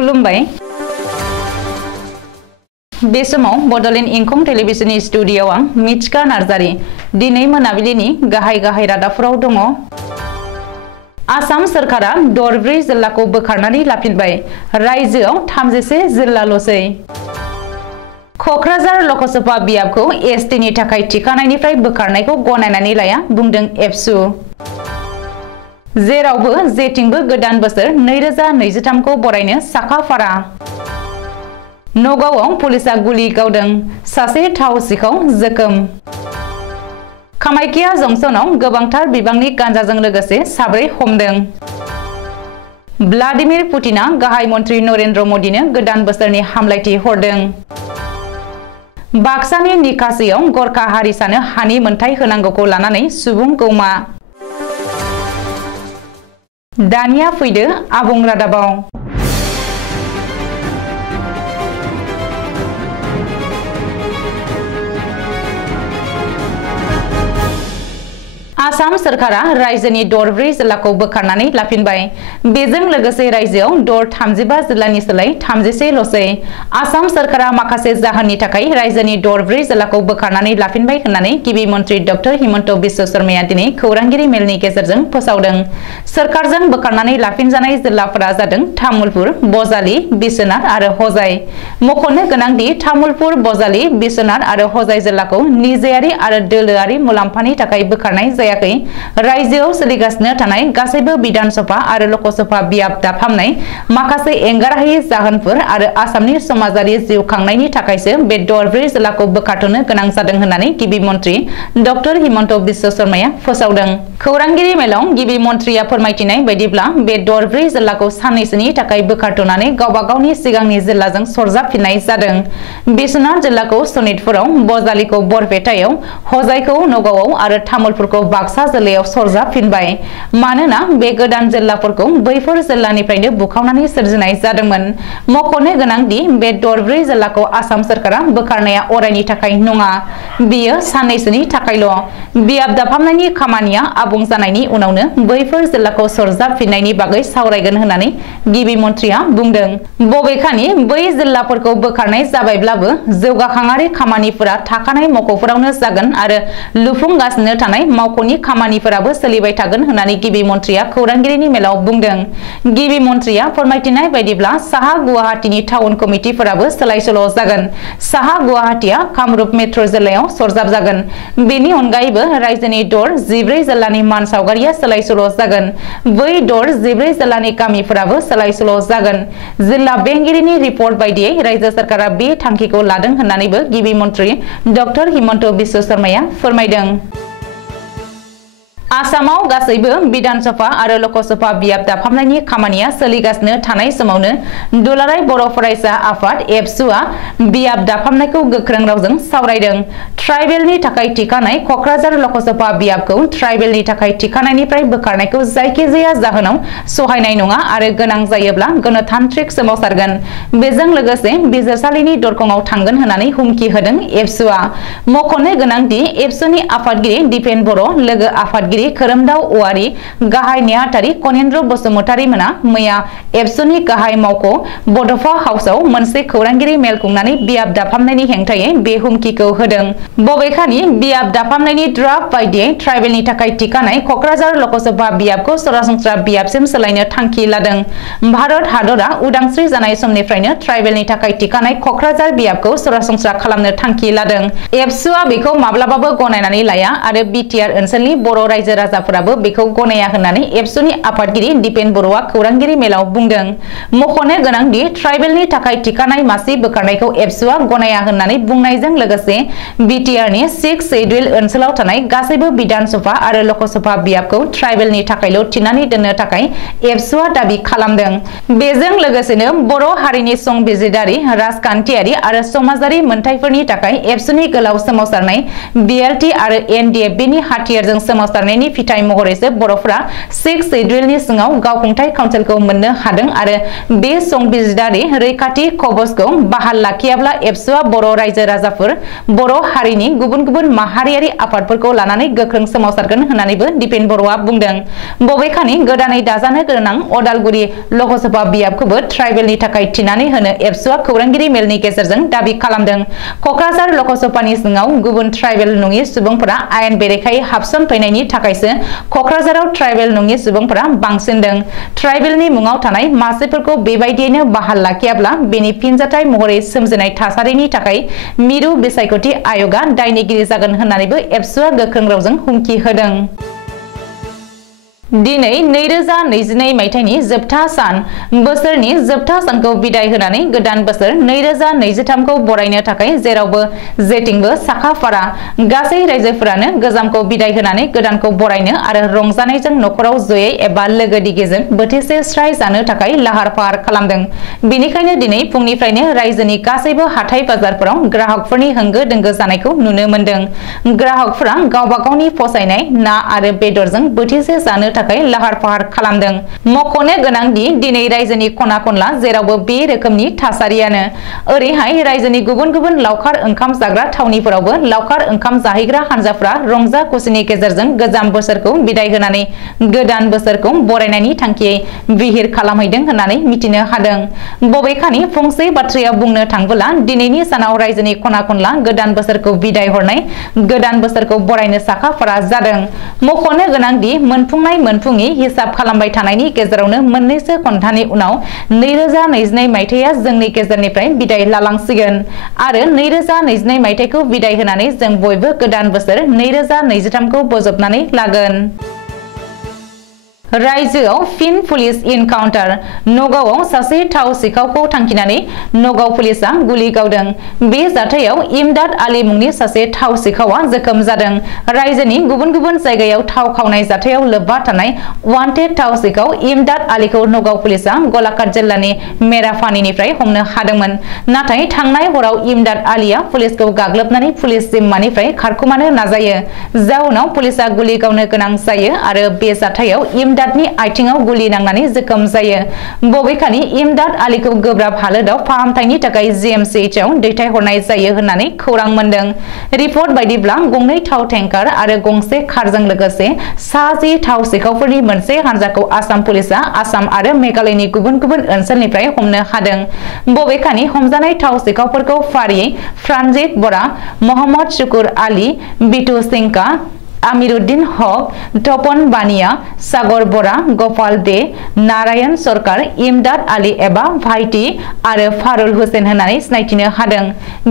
खुलुमबाय बे समाव बडलेण्ड इंखं टेलिभिजननि स्टुडिय'आव आं मिथिका नार्जारी दिनै मोनाबिलिनि गाहाय रादाबफोराव दङ। आसाम सरकारा दरब्रै जिल्लाखौ बोखारनानै लाफिनबाय रायजोआव 31 जिल्लाल'सै। कक्राझार लकसभा बियाबखौ एसटिनि थाखाय थिखानायनिफ्राय बोखारनायखौ गनायनानै लाया बुंदों एबसु। जेरावबो जेथिंबो गोदान बोसोर 2023 खौ बरायनो साखाफारा। नगावआव पुलिसा गुलि गावदों सासे थाव सिखाव जोखोम। कामाख्या जंक्शनाव गोबांथार बिबांनि गांजाजों लोगोसे साब्रै हमदों। व्लादिमिर पुतिना गाहाय मन्त्रि नरेन्द्र मदिनो गोदान बोसोरनि हामलायथि हरदों। बाक्सानि निकासियाव गरखा हारिसानो हानि मोनथाय होनांगौखौ लानानै सुबुं गौमा। दानिया फैदो आबुं रादाबाव। आसाम सरकारा रायजोनि दरब्रै जिल्लाखौ बोखारनानै लाफिनबाय। बेजों लोगोसे रायजोआव दर 35 जिल्लानि सोलाय 31ल'सै। आसाम सरकारा माखासे जाहोननि थाखाय रायजोनि दरब्रै जिल्लाखौ बोखारनानै लाफिनबाय होननानै गिबि मन्त्रि डक्टर हिमन्त बिश्व शर्माया दिनै खौरांगिरि मेलनि गेजेरजों फोसावदों। सरकारजों बोखारनानै लाफिनजानाय जिल्लाफोरा जादों तामुलपुर, बजालि, बिश्वनाथ आरो हजाय। मख'नो गोनांदि तामुलपुर, बजालि, बिश्वनाथ आरो हजाय जिल्लाखौ निजायारि आरो दोलोआरि मुलाम्फानि थाखाय बोखारनाय जायाखै। रायजोआव सोलिगासिनो थानाय गासैबो बिधानसभा आरो लकसभा बियाब दाफामनाय माखासे एंगारहायै जाहोनफोर आरो आसामनि समाजारि जिउ खांनायनि थाखायसो बे दरब्रै जिल्लाखौ बोखारथ'नो गोनां जादों होननानै गिबि मन्त्रि डक्टर हिमन्त बिश्व शर्माया फोसावदों। खौरांगिरि मेलाव गिबि मन्त्रिया फोरमायथिनाय बायदिब्ला बे दरब्रै जिल्लाखौ साननैसोनि थाखाय बोखारथ'नानै गावबा गावनि सिगांनि जिल्लाजों सरजाबफिननाय जादों। बिश्वनाथ जिल्लाखौ सनितपुराव, बजालिखौ बरपेटायाव, हजायखौ नगावआव आरो तामुलपुरखौ बाक्सा जिल्लायाव सरजाबफिनबाय। मानोना बे गोदान जिल्लाफोरखौ बैफोर जिल्लानिफ्रायनो बुखावनानै सोरजिनाय जादोंमोन। मख'नो गोनांदि बे दरब्रै जिल्लाखौ आसाम सरकारा बोखारनाया अरायनि थाखाय नङा, बियो साननैसोनि थाखायल'। बियाब दाफामनायनि खामानिया आबुं जानायनि उनावनो बैफोर जिल्लाखौ सरजाबफिननायनि बागै सावरायगोन होननानै गिबि मन्त्रिया बुंदों। बबेखानि बै जिल्लाफोरखौ बोखारनाय जाबायब्लाबो जौगाखांआरि खामानिफोरा थाखानाय मावख'फोरावनो जागोन आरो लुफुंगासिनो थानाय मावख'नि खामानिफोराबो सोलिबाय थागोन होननानै गिबि मन्त्रिया खौरांगिरिनि मेलाव बुंदों। गिबि मन्त्रिया फोरमायथिनाय बायदिब्ला साहा गुवाहाटीनि टाउन कमिटिफोराबो सोलाय-सोल' जागोन। साहा गुवाहाटीया कामरुप मेट्र' जिल्लायाव सरजाबजागोन। बेनि अनगायैबो रायजोनि दर 14 जिल्लानि मानसावगारिया सोलाय-सोल' जागोन। बै दर 14 जिल्लानि गामिफोराबो सोलाय-सोल' जागोन। जिल्ला बेंगिरिनि रिपर्ट बायदियै रायजो सरकारा बे थांखिखौ लादों होननानैबो गिबि मन्त्रि डक्टर हिमन्त बिश्व शर्माया फोरमायदों। आसामाव गासैबो बिधानसभा आरो लकसभा बियाब दाफामनायनि खामानिया सोलिगासिनो थानाय समावनो दुलाराय बर' फरायसा आफाद एबसुआ बियाब दाफामनायखौ गोख्रों रावजों सावरायदों। ट्राइबेलनि थाखाय थिखानाय कक्राझार लकसभा बियाबखौ ट्राइबेलनि थाखाय थिखानायनिफ्राय बोखारनायखौ जायखिजाया जाहोनाव सहायनाय नङा आरो गोनां जायोब्ला गणतान्त्रिक सोमावसारगोन। बेजों लोगोसे बिजिरसालिनि दरखंआव थांगोन होननानै हुमखि होदों एबसुआ। मख'नो गोनांदि एबसुनि आफादगिरि दिपेन बर', लोगो आफादगिरि खोरोमदाव औवारी, गाहाय नेहाथारि कनेन्द्र बसुमतारी मोना मैया एबसुनि गाहाय मावख' बड'फा हाउसआव मोनसे खौरांगिरि मेल खुंनानै बियाब दाफामनायनि हेंथायै बे हुमखिखौ होदों। बबेखानि बियाब दाफामनायनि ड्राफ्ट बायदियै ट्राइबेलनि थाखाय थिखानाय कक्राझार लकसभा बियाबखौ सरासनस्रा बियाबसिम सोलायनो थांखि लादों। भारत हादरा उदांस्रि जानाय समनिफ्रायनो ट्राइबेलनि थाखाय थिखानाय कक्राझार बियाबखौ सरासनस्रा खालामनो थांखि लादों। एबसुआ बेखौ माब्लाबाबो गनायनानै लाया आरो बिटिआर ओनसोलनि बर' रायजो राजाफोराबो बेखौ गनाया होननानै एबसुनि आफादगिरि दिपेन बर'आ खौरांगिरि मेलाव बुंदों। मख'नो गोनांदि ट्राइबेलनि थाखाय थिखानाय मासि बोखारनायखौ एबसुआ गनाया होननानै बुंनायजों लोगोसे बिटिआरनि 6 शेड्युल ओनसोलाव थानाय गासैबो बिधानसभा आरो लकसभा बियाबखौ ट्राइबेलनि थाखायल' थिनानै दोननो थाखाय एबसुआ दाबि खालामदों। बेजों लोगोसेनो बर' हारिनि संबिजिरारि, राजखान्थियारि आरो समाजारि मोनथायफोरनि थाखाय एबसुनि गोलाव सोमावसारनाय बिएलटि आरो एनडिएफबिनि हाथियारजों सोमावसारनायनि नाजानायनि फिथाइ महरैसो बर'फोरा 6 शेड्यूलनि सिङाव गावखुंथाय काउन्सिलखौ मोननो हादों आरो बे संबिजिदारि रैखाथि कबजखौ बहाल लाखियाब्ला एबसुआ बर' रायजो राजाफोर बर' हारिनि गुबुन गुबुन माहारियारि आफादफोरखौ लानानै गोख्रों सोमावसारगोन होननानैबो दिपेन बर'आ बुंदों। बबेखानि गोदानै दाजानो गोनां अदालगुरि लकसभा बियाबखौबो ट्राइबेलनि थाखाय थिनानै होनो एबसुआ खौरांगिरि मेलनि गेजेरजों दाबि खालामदों। कक्राझार लकसभानि सिङाव गुबुन ट्राइबेल नङि सुबुंफोरा आयेन बेरेखायै हाबसनफैनायनि थाखायसो कक्राझाराव ट्राइबेल नङि सुबुंफोरा बांसिनदों। ट्राइबेलनि मुङाव थानाय मासिफोरखौ बेबायदियैनो बहाल लाखियाब्ला बेनि फिनजाथाय महरै सोमजिनाय थासारिनि थाखाय मिरु बिसायख'थि आय'गा दायनिगिरि जागोन होननानैबो एबसुआ गोख्रों रावजों हुमखि होदों। दिनै 2022 मायथाइनि जोबथा सान बोसोरनि जोबथा सानखौ बिदाय होनानै गोदान बोसोर 2023 खौ बरायनो थाखाय जेरावबो जेथिंबो साखा-फारा गासै रायजोफोरानो गोजामखौ बिदाय होनानै गोदानखौ बरायनो आरो रंजानायजों नखराव जयै एबा लोगो दिगिजों बोथिसे स्राय जानो थाखाय लाहार-फाहार खालामदों। बेनिखायनो दिनै फुंनिफ्रायनो रायजोनि गासैबो हाथाय बाजारफोराव ग्राहकफोरनि होंगो-दोंगो जानायखौ नुनो मोन्दों। ग्राहकफोरा गावबा गावनि फसायनाय ना आरो बेदरजों बोथिसे जानो थाखाय लाहार-फाहार खालामदों। मख'नो गोनांदि दिनै रायजोनि खना-खनला जेरावबो बे रोखोमनि थासारियानो। ओरैहाय रायजोनि गुबुन गुबुन लावखार ओंखाम जाग्रा थावनिफोरावबो लावखार ओंखाम जाहैग्रा हानजाफ्रा रंजा खुसिनि गेजेरजों गोजाम बोसोरखौ बिदाय होनानै गोदान बोसोरखौ बरायनायनि थांखियै बिहिर खालामहैदों होननानै मिथिनो हादों। बबेखानि फंसे बाथ्राया बुंनो थांबोला दिनैनि सानाव रायजोनि खना-खनला गोदान बोसोरखौ बिदाय हरनाय गोदान बोसोरखौ बरायनो साखा-फारा जादों। मख'नो गोनांदि मोनफुङि हिसाब खालामबाय थानायनि गेजेरावनो मोननैसो घन्टानि उनाव 2022 मायथाइया जोंनि गेजेरनिफ्राय बिदाय लालांसिगोन आरो 2022 मायथाइखौ बिदाय होनानै जों बयबो गोदान बोसोर 2023 खौ बोजबनानै लागोन। रायजोआव फिन पुलिस इनकाउन्टार नगावआव सासे थाव सिखावखौ थांखिनानै नगाव पुलिसआ गुलि गावदों। बे जाथायाव इमदाद आली मुंनि सासे थाव सिखावआ जोखोम जादों। रायजोनि गुबुन गुबुन जायगायाव थाव खावनाय जाथायाव लोब्बा थानाय वान्टेड थाव सिखाव इमदाद आलीखौ नगाव पुलिसआ गलाघाट जिल्लानि मेराफानिनिफ्राय हमनो हादोंमोन। नाथाय थांनाय हराव इमदाद आलीया पुलिसखौ गाग्लोबनानै पुलिस जिम्मानिफ्राय खारखुमानो नाजायो। जाउनाव पुलिसआ गुलि गावनो गोनां जायो आरो बे जाथायाव इमदादनि आथिङाव गुलि नांनानै जोखोम जायो। बबेखानि इमदाद आलीखौ गोब्राब हालोदाव फाहामथायनि थाखाय जीएमसीएचआव दैथायहरनाय जायो होननानै खौरां मोन्दों। रिपर्ट बायदिब्ला गंनै थाव टेंकार आरो गंसे कारजों लोगोसे 60 थाव सिखावफोरनि मोनसे हानजाखौ आसाम पुलिसआ आसाम आरो मेघालयनि गुबुन गुबुन ओनसोलनिफ्राय हमनो हादों। बबेखानि हमजानाय थाव सिखावफोरखौ फारियै प्राणजित बरा, मोहम्मद शुकुर आली, बिटु सिंका, आमिरुद्दिन हक, तपन बानिया, सागर बरा, गपाल दे, नारायण सरकार, इमदाद आली एबा भाइटी आरो फारुल हुसैन होननानै सिनायथिनो हादों।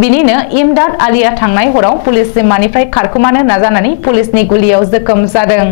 बिनिनो इमदाद आलीया थांनाय हराव पुलिस जिम्मानिफ्राय खारखुमानो नाजानानै पुलिसनि गुलियाव जोखोम जादों।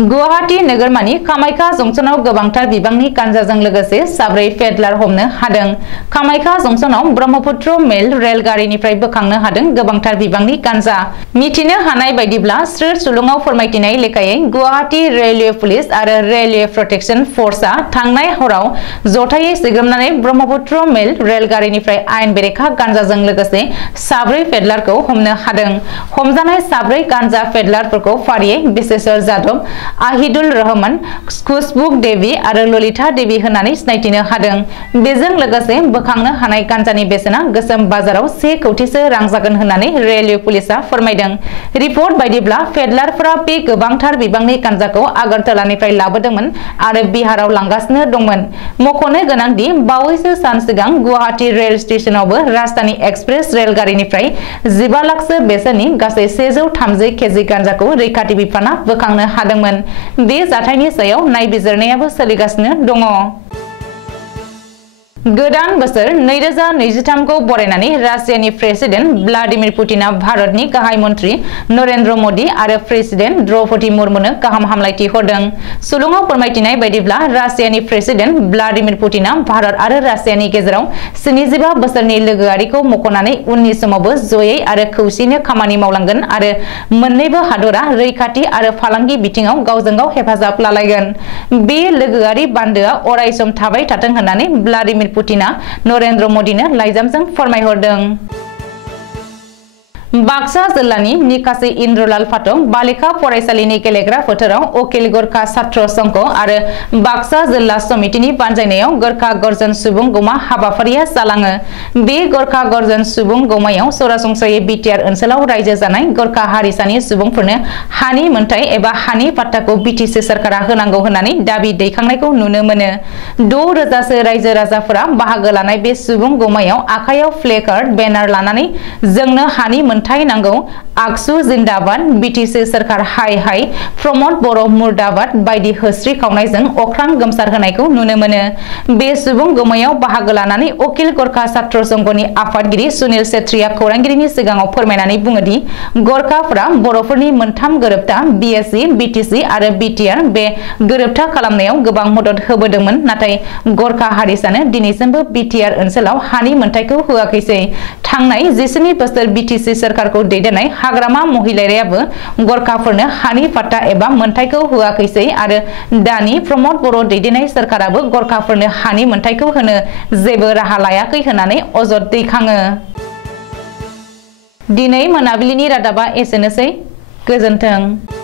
गुवाहाटी नोगोरमानि कामाख्या जंक्शनाव गोबांथार बिबांनि गांजाजों लोगोसे 4 पेडलार हमनो हादों। कामाख्या जंक्शनाव ब्रह्मपुत्र मेल रेलगारिनिफ्राय बोखांनो हादों गोबांथार बिबांनि गांजा। मिथिनो हानाय बायदिब्ला स्रोर सुलुङाव फोरमायथिनाय लेखायै गुवाहाटी रेलवे पुलिस आरो रेलवे प्रोटेक्शन फोर्सआ थांनाय हराव जथायै सिग्रोमनानै ब्रह्मपुत्र मेल रेलगारिनिफ्राय आयेन बेरेखा गांजाजों लोगोसे 4 पेडलारखौ हमनो हादों। हमजानाय 4 गांजा पेडलारफोरखौ फारियै बिसेश्वर जाधव, আহিदुल रहमान, खुशबुक देवी आरो ललिता देवी होननानै सिनायथिनो हादों। बेजों लोगोसे बोखांनो हानाय गांजानि बेसेना गोसोम बाजाराव 1 कौटिसो रां जागोन होननानै रेलवे पुलिसआ फोरमायदों। रिपर्ट बायदिब्ला पेडलारफोरा बे गोबांथार बिबांनि गांजाखौ आगरतलानिफ्राय लाबोदोंमोन आरो बिहाराव लांगासिनो दंमोन। मख'नो गोनांदि बावैसो सान सिगां गुवाहाटी रेल स्टेशनावबो राजधानी एक्सप्रेस रेलगारिनिफ्राय 15 लाखसो बेसेननि गासै 130 केजि गांजाखौ रैखाथि बिफाना बोखांनो हादोंमोन। बे जाथायनि सायाव नायबिजिरनायाबो सोलिगासिनो दङ। गोदान बोसोर 2023 खौ बरायनानै रासियानि प्रेसिडेन्ट व्लादिमिर पुतिनआ भारतनि गाहाय मन्त्रि नरेन्द्र मोदी आरो प्रेसिडेन्ट द्रौपदी मुर्मुनो गाहाम हामलायथि हरदों। सुलुङाव फोरमायथिनाय बायदिब्ला रासियानि प्रेसिडेन्ट व्लादिमिर पुतिनआ भारत आरो रासियानि गेजेराव 75 बोसोरनि लोगोआरिखौ मख'नानै उननि समावबो जयै आरो खौसेयैनो खामानि मावलांगोन आरो मोन्नैबो हादरा रैखाथि आरो फालांगि बिथिङाव गावजों गाव हेफाजाब लालायगोन। बे लोगोआरि बान्दोआ अरायसम थाबाय थाथों होननानै व्लादिमिर पुतिनआ नरेन्द्र मोदीनो लाइजामजों फोरमायहरदों। बाक्सा जिल्लानि निकासी इन्द्रलाल फाटक बालिका फरायसालिनि गेलेग्रा फोथाराव अखिल गोरखा छात्र संघ आरो बाक्सा जिल्ला समितिनि बानजायनायाव गोरखा गर्जन सुबुं गौमा हाबाफारिया जालाङो। बे गोरखा गर्जन सुबुं गौमायाव सरासनस्रायै बिटिआर ओनसोलाव रायजो जानाय गोरखा हारिसानि सुबुंफोरनो हानि मोनथाय एबा हानि पाट्टाखौ बिटिसि सरकारा होनांगौ होननानै दाबि दैखांनायखौ नुनो मोनो। 6,000सो रायजो राजाफोरा बाहागो लानाय बे सुबुं गौमायाव आखायाव प्लेकार्ड बेनार लानानै जोंनो हानि मोनथाय नांगौ, आगसु जिन्दाबाद, बिटिसि सरकार हाय हाय, प्रमद बर' मुर्दाबाद बायदि होस्रि खावनायजों अख्रां गोमसार होनायखौ नुनो मोनो। बे सुबुं गौमायाव बाहागो लानानै अखिल गोरखा छात्र संघनि आफादगिरि सुनील सेत्रीया खौरांगिरिनि सिगाङाव फोरमायनानै बुङोदि गोरखाफोरा बर'फोरनि मोनथाम गोरोबथा बिएसि, बिटिसि आरो बिटिआर बे गोरोबथा खालामनायाव गोबां मदद होबोदोंमोन, नाथाय गोरखा हारिसानो दिनैसिमबो बिटिआर ओनसोलाव हानि मोनथायखौ होआखैसै। थांनाय 17 बोसोर बिटिसि सरकारखौ दैदेननाय हाग्रामा महिलारियाबो गोरखाफोरनो हानि पाट्टा एबा मोनथायखौ होआखैसै आरो दानि प्रमद बर' दैदेननाय सरकाराबो गोरखाफोरनो हानि मोनथायखौ होनो जेबो राहा लायाखै होननानै अजद दैखाङो। दिनै मोनाबिलिनि रादाबा एसेनोसै। गोजोन्थों।